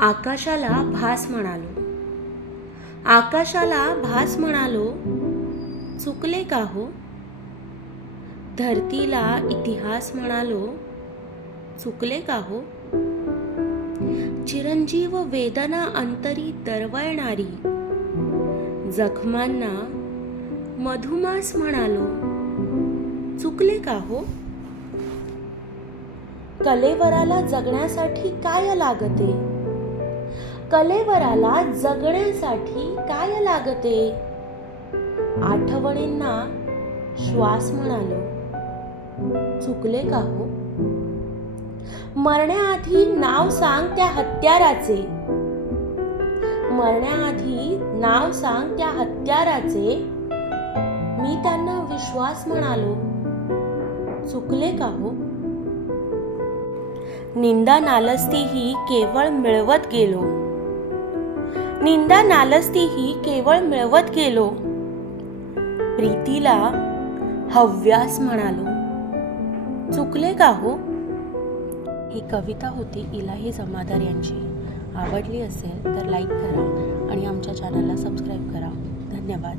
आकाशाला भास म्हणालो. आकाशाला भास म्हणालो चुकले का हो? धरतीला इतिहास म्हणालो चुकले का हो? चिरंजीव वेदना अंतरी दरवळणारी जखमांना मधुमास म्हणालो चुकले का हो? कलेवराला जगण्यासाठी काय लागते? कलेवराला जगण्यासाठी काय लागते? आठवणींना श्वास म्हणालो. चुकले का हो? मरण्याआधी नाव सांग त्या हत्याराचे. मरण्याआधी नाव सांग त्या हत्याराचे. मी त्यांना विश्वास म्हणालो. चुकले का हो? निंदा नालस्ती ही केवळ मिळवत गेलो. निंदा नालस्तीही केवळ मिळवत गेलो. प्रीतीला हव्यास म्हणालो चुकले का हो? ही कविता होती इलाही जमादार यांची. आवडली असेल तर लाईक करा आणि आमच्या चॅनलला सबस्क्राईब करा. धन्यवाद.